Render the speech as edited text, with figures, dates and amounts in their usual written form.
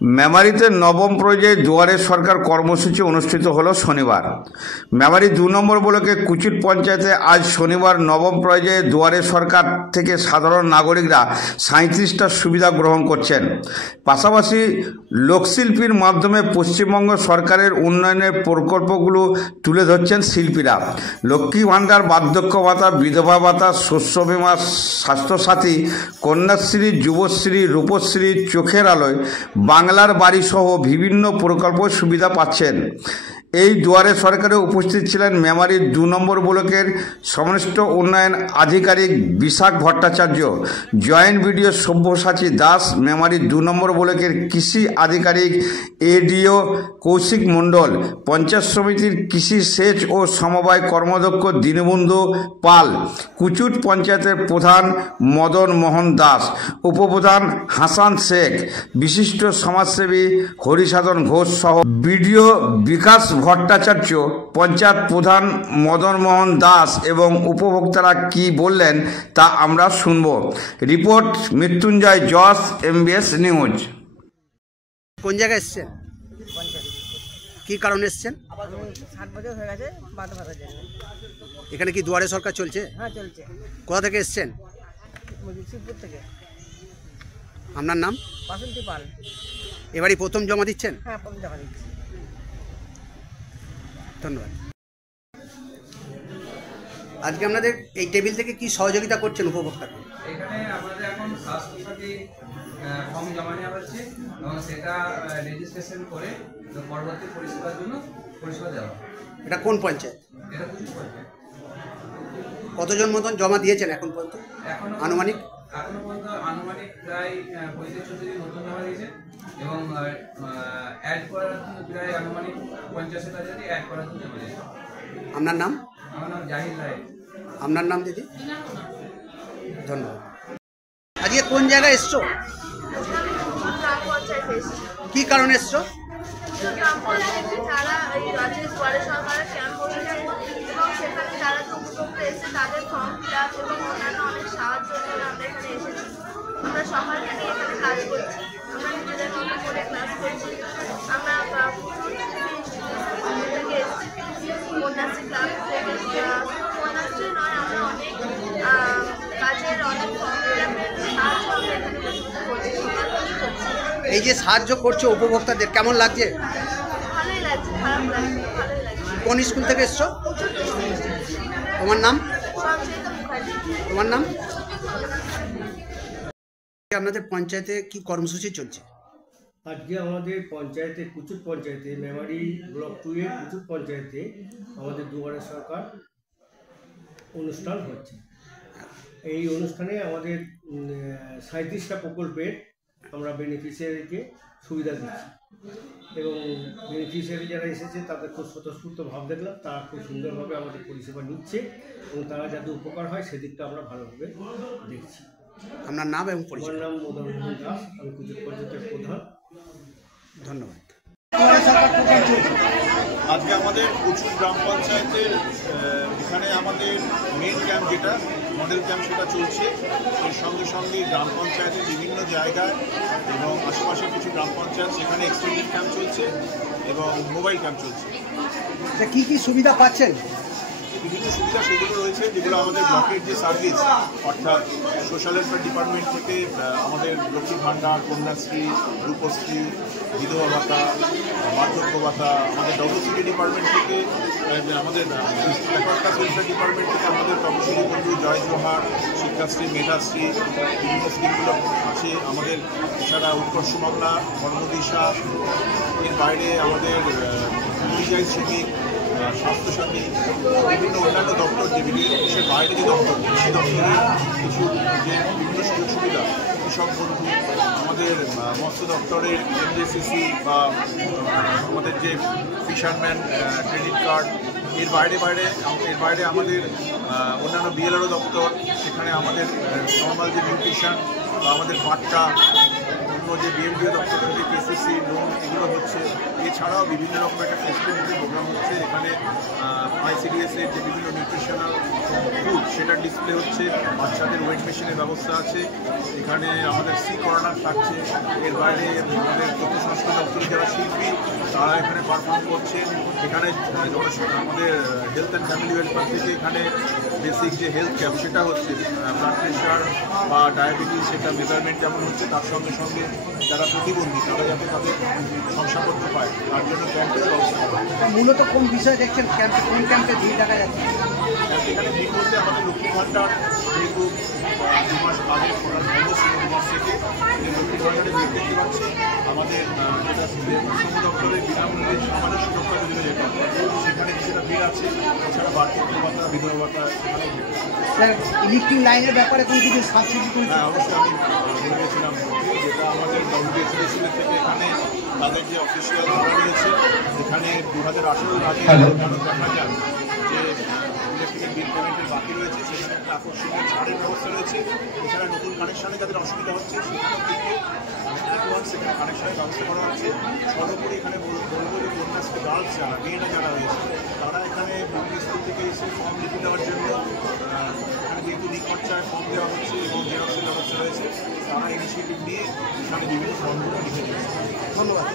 মেমারিতে নবম পর্যায়ে দুয়ারে সরকার কর্মসূচি অনুষ্ঠিত হলো শনিবার। মেমারি 2 নম্বর ব্লকে কুচিট পঞ্চায়েতে আজ শনিবার নবম পর্যায়ে দুয়ারে সরকার থেকে সাধারণ নাগরিকরা 37টা সুবিধা গ্রহণ করছেন। পাশাপাশি লোকশিল্পীর মাধ্যমে পশ্চিমবঙ্গ সরকারের উন্নয়নের প্রকল্পগুলো তুলে ধরছেন শিল্পীরা। লক্ষ্মী ভাণ্ডার, বার্ধক্য ভাতা, বিধবা ভাতা, শস্য বীমা, স্বাস্থ্যসাথী, কন্যাশ্রী, যুবশ্রী, রূপশ্রী, চোখের আলোয়, বাংলার বাড়ি সহ বিভিন্ন প্রকল্প সুবিধা পাচ্ছেন। এই দুয়ারে সরকারে উপস্থিত ছিলেন মেমারির 2 নম্বর ব্লকের সমষ্টি উন্নয়ন আধিকারিক বিশাখ ভট্টাচার্য, জয়েন্ট বিডিও সব্যসাচী দাস, মেমারির 2 নম্বর ব্লকের কৃষি আধিকারিক এডিও কৌশিক মণ্ডল, পঞ্চায়েত সমিতির কৃষি সেচ ও সমবায় কর্মদক্ষ দীনবন্ধু পাল, কুচুট পঞ্চায়েতের প্রধান মদন মোহন দাস, উপপ্রধান হাসান শেখ, বিশিষ্ট সমাজসেবী হরিসাধন ঘোষ সহ বিডিও বিকাশ ভট্টাচার্য, পঞ্চায়েত প্রধান মদন মোহন দাস এবং উপভোক্তারা কি বললেন তা আমরা শুনব। Report Mrityunjoy Jash, MBS news. কোন জায়গায় এসছেন? কি কারণে এসছেন? 60 বছর হয়ে গেছে বাদ ভাতার জন্য। এখানে কি দুয়ারে সরকার চলছে? হ্যাঁ চলছে। কোথা থেকে এসছেন? শিবপুর থেকে। আপনার নাম? বাসন্তী পাল। এবারই প্রথম জমা দিচ্ছেন? হ্যাঁ প্রথম জমা দিচ্ছি। ধন্যবাদ। আজকে আপনাদের এই টেবিল থেকে কি সহযোগিতা করছেন উপভোক্তাকে? এখানে আমাদের এখন স্বাস্থ্যসাথী ফর্ম জমা নেওয়া হচ্ছে এবং সেটা রেজিস্ট্রেশন করে পরবর্তী পরিষেবার জন্য পরিষেবা দেওয়া। এটা কোন পঞ্চায়েত? এটা কুচিট পঞ্চায়েত। কতজন মতন জমা দিয়েছেন এখন পর্যন্ত? আনুমানিক এখনো পর্যন্ত আনুমানিক প্রায় 35-40 জন নতুন জমা দিয়েছে এবং অ্যাড করার প্রায় আনুমানিক 50,000 টাকা অ্যাড করার জন্য জমা দিয়েছে। আপনার নাম? আমার নাম জাহিদ রায়। আপনার নাম দিদি? ধন্যবাদ। আজকে কোন জায়গায় এসছো? কি কারণে এসছো? গ্রাম পঞ্চায়েতে যারা এই রাজ্যের দুয়ারে সরকারের ক্যাম্প বসেছে এবং সেখানে যারা উপভোক্তা এসেছে তাদের ফর্ম ফিল আপ এবং অন্যান্য অনেক সাহায্যের জন্য আমরা এখানে এসেছি। আমরা সকাল থেকে এখানে কাজ করছি, আমরা নিজেদের মতো করে ক্লাস করছি। আমরা থেকে এসেছি কন্যাশ্রী ক্লাব থেকে, কন্যাশ্রী নয় আমরা অনেক কাজের অনেক ফর্ম ফিল আপের সাহায্য আমরা এখানে করছি, সকাল থেকেই করছি। এই যে সাহায্য করছো উপভোক্তাদের, কেমন লাগছে? ভালোই লাগছে, খারাপ লাগছে, ভালোই লাগছে। কোন স্কুল থেকে এসছো? তোমার নাম? সঞ্চয়িতা মুখার্জি। তোমার নাম? আপনাদের পঞ্চায়েতে কি কর্মসূচি চলছে? আজকে আমাদের পঞ্চায়েতে কুচুট পঞ্চায়েতে মেমারি ব্লক 2 এর কুচুট পঞ্চায়েতে আমাদের দুয়ারে সরকার অনুষ্ঠান হচ্ছে। এই অনুষ্ঠানে আমাদের 37টা প্রকল্পের আমরা বেনিফিশিয়ারিকে সুবিধা দিচ্ছি এবং বেনিফিশিয়ারি যারা এসেছে তাদের খুব স্বতঃস্ফূর্ত ভাব দেখলাম, তারা খুব সুন্দরভাবে আমাদের পরিষেবা নিচ্ছে এবং তারা যাতে উপকার হয় সেদিকটা আমরা ভালোভাবে দেখছি। আপনার নাম এবং পরিচয়? আমার নাম মদন মোহন দাস, আমি কুচুট পঞ্চায়েতের প্রধান। ধন্যবাদ। আজকে আমাদের কুচুট গ্রাম পঞ্চায়েতের এখানে আমাদের মেন ক্যাম্প যেটা মডেল ক্যাম্প সেটা চলছে। এর সঙ্গে সঙ্গে গ্রাম পঞ্চায়েতের বিভিন্ন জায়গায় এবং আশেপাশের কিছু গ্রাম পঞ্চায়েত সেখানে এক্সটেন্ডেড ক্যাম্প চলছে এবং মোবাইল ক্যাম্প চলছে। কি কি সুবিধা পাচ্ছেন? বিভিন্ন সুবিধা সেগুলো রয়েছে যেগুলো আমাদের ব্লকের যে সার্ভিস অর্থাৎ সোশ্যাল ওয়েলফেয়ার ডিপার্টমেন্ট থেকে আমাদের লক্ষ্মী ভাণ্ডার, কন্যাশ্রী, রূপশ্রী, বিধবা ভাতা, বার্ধক্য ভাতা, আমাদের ডব্লিউসিডি ডিপার্টমেন্ট থেকে আমাদের ব্যাপারটা ওয়েলফেয়ার ডিপার্টমেন্ট থেকে আমাদের তপশিলি বন্ধু, জয় জোহার, শিক্ষাশ্রী, মেধাশ্রী বিভিন্ন স্কিমগুলো আছে আমাদের। এছাড়া উৎকর্ষ বাংলা, কর্মদিশা, এর বাইরে আমাদের পরিযায়ী শ্রমিক, স্বাস্থ্যসাথী, বিভিন্ন অন্যান্য দপ্তর যে বিভিন্ন দেশের বাইরে যে দপ্তর সেই দপ্তরের কিছু যে বিভিন্ন সুযোগ সুবিধা, কৃষক বন্ধু, আমাদের মৎস্য দপ্তরের MJCC বা আমাদের যে ফিশারম্যান ক্রেডিট কার্ড, এর বাইরে আমাদের অন্যান্য BLRO দপ্তর, সেখানে আমাদের নর্মাল যে নিউট্রিশন বা আমাদের পাট্টা, অন্য যে BMDO দপ্তর থেকে এসএসসি লোন এগুলো হচ্ছে। এছাড়াও বিভিন্ন রকম একটা ফেস্টিভ্যাল প্রোগ্রাম হচ্ছে। এখানে ICDS এর যে বিভিন্ন নিউট্রিশনাল ফুড সেটার ডিসপ্লে হচ্ছে, বাচ্চাদের ওয়েট মেশিনের ব্যবস্থা আছে, এখানে আমাদের সি কর্নার থাকছে। এর বাইরে আমাদের তথ্য সংস্কৃতি দপ্তরের যারা শিল্পী তারা এখানে পারফর্ম করছে। এখানে আমাদের হেলথ অ্যান্ড ফ্যামিলি ওয়েলফেয়ার থেকে এখানে বেসিক যে হেলথ ক্যাম্প সেটা হচ্ছে, ব্লাড প্রেশার বা ডায়াবেটিস সেটা মেজারমেন্ট কেমন হচ্ছে, তার সঙ্গে সঙ্গে যারা প্রতিবন্ধী তারা যাতে তাদের শংসাপত্র পায় তার জন্য ক্যাম্পের ব্যবস্থা করা হয়। মূলত কোন বিষয় দেখছেন ক্যাম্পে, কোন ক্যাম্পে ভিড় দেখা যাচ্ছে? এখানে ভিড় বলতে আমাদের লক্ষ্মী ভাণ্ডার যেহেতু 2 মাস আগে করার বন্ধ ছিল, 2 মাস থেকে লক্ষ্মী ভাণ্ডারে ভিড় দেখতে পাচ্ছি। আমাদের যেটা শ্রম দপ্তরের বিনামূল্যে সামাজিক সুরক্ষা যোজনা যেটা সেখানে কিছুটা ভিড় আছে। এছাড়া বার্ধক্য ভাতা, বিধবা ভাতা সেখানে ভিড় আছে। স্যার, ইলেকট্রিক লাইনের ব্যাপারে কোনো কিছু সাবসিডি করেছে? হ্যাঁ, অবশ্যই আমি বলে গেছিলাম যেটা আমাদের WBSL থেকে এখানে তাদের যে অফিসিয়াল রয়েছে এখানে 2018 আগে দেখা যায় যে ইলেকট্রিক বিল পেমেন্টের বাকি রয়েছে, সেখানে একটা আকর্ষণীয় ছাড়ের ব্যবস্থা রয়েছে। এছাড়া নতুন কানেকশানে যাদের অসুবিধা হচ্ছে সেখানে থেকে সেখানে কানেকশানের ব্যবস্থা করা হচ্ছে। সর্বোপরি এখানে বলবো যে কন্যাশ্রী গার্লস যারা মেয়েরা যারা রয়েছে তারা এখানে বিভিন্ন স্কুল থেকে এসে ফর্ম লিখে দেওয়ার জন্য এখানে যেহেতু নিখরচায় ফর্ম দেওয়া হচ্ছে এবং জেরক্সের ব্যবস্থা রয়েছে, তারা ইনিশিয়েটিভ নিয়ে এখানে বিভিন্ন ফর্মগুলো লিখে দিচ্ছে। ধন্যবাদ।